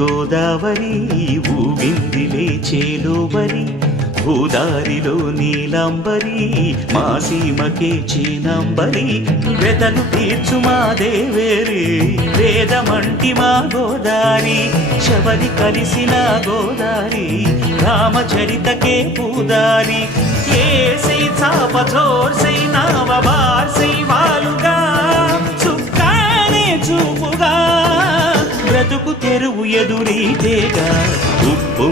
గోదావరి ఊగిందిలే చేలోబరి భూదారిలో నీలంబరి మా సీమకే చీనంబరి వెతలు తీర్చు మా దేవేరి వేదమంటి మా గోదారి శబరి కలిసిన గోదారి రామచరితకే పూదారి ఏసై చాప చోర్సై నావ బార్సై వాలుగా చుక్కానే చూపుగా బ్రతుకు తెరువు ఎదురీతేగా ఉప్పు